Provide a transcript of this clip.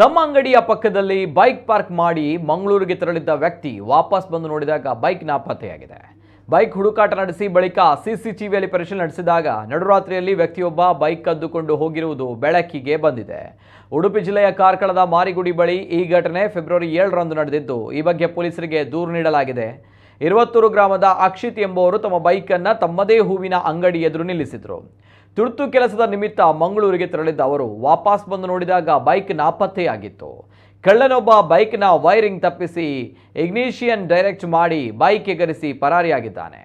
ತಮ್ಮ ಅಂಗಡಿಯ ಪಕ್ಕದಲ್ಲಿ ಬೈಕ್ ಪಾರ್ಕ್ ಮಾಡಿ ಮಂಗಳೂರಿಗೆ ತೆರಳಿದ್ದ ವ್ಯಕ್ತಿ ವಾಪಸ್ ಬಂದು ನೋಡಿದಾಗ ಬೈಕ್ ನಾಪತ್ತೆಯಾಗಿದೆ. ಬೈಕ್ ಹುಡುಕಾಟ ನಡೆಸಿ ಬಳಿಕ ಸಿಸಿಟಿವಿಯಲ್ಲಿ ಪರಿಶೀಲನೆ ನಡೆಸಿದಾಗ ನಡುರಾತ್ರಿಯಲ್ಲಿ ವ್ಯಕ್ತಿಯೊಬ್ಬ ಬೈಕ್ ಕದ್ದುಕೊಂಡು ಹೋಗಿರುವುದು ಬೆಳಕಿಗೆ ಬಂದಿದೆ. ಉಡುಪಿ ಜಿಲ್ಲೆಯ ಕಾರ್ಕಳದ ಮಾರಿಗುಡಿ ಬಳಿ ಈ ಘಟನೆ ಫೆಬ್ರವರಿ 7ರಂದು ನಡೆದಿದ್ದು, ಈ ಬಗ್ಗೆ ಪೊಲೀಸರಿಗೆ ದೂರು ನೀಡಲಾಗಿದೆ. ಇರುವತ್ತೂರು ಗ್ರಾಮದ ಅಕ್ಷಿತ್ ಎಂಬುವರು ತಮ್ಮ ಬೈಕನ್ನು ತಮ್ಮದೇ ಹೂವಿನ ಅಂಗಡಿ ಎದುರು ನಿಲ್ಲಿಸಿದರು. ತುರ್ತು ಕೆಲಸದ ನಿಮಿತ್ತ ಮಂಗಳೂರಿಗೆ ತೆರಳಿದ್ದ ಅವರು ವಾಪಸ್ ಬಂದು ನೋಡಿದಾಗ ಬೈಕ್ ನಾಪತ್ತೆಯಾಗಿತ್ತು. ಕಳ್ಳನೊಬ್ಬ ಬೈಕ್ನ ವೈರಿಂಗ್ ತಪ್ಪಿಸಿ ಇಗ್ನಿಷಿಯನ್ ಡೈರೆಕ್ಟ್ ಮಾಡಿ ಬೈಕ್ ಎಗರಿಸಿ ಪರಾರಿಯಾಗಿದ್ದಾನೆ.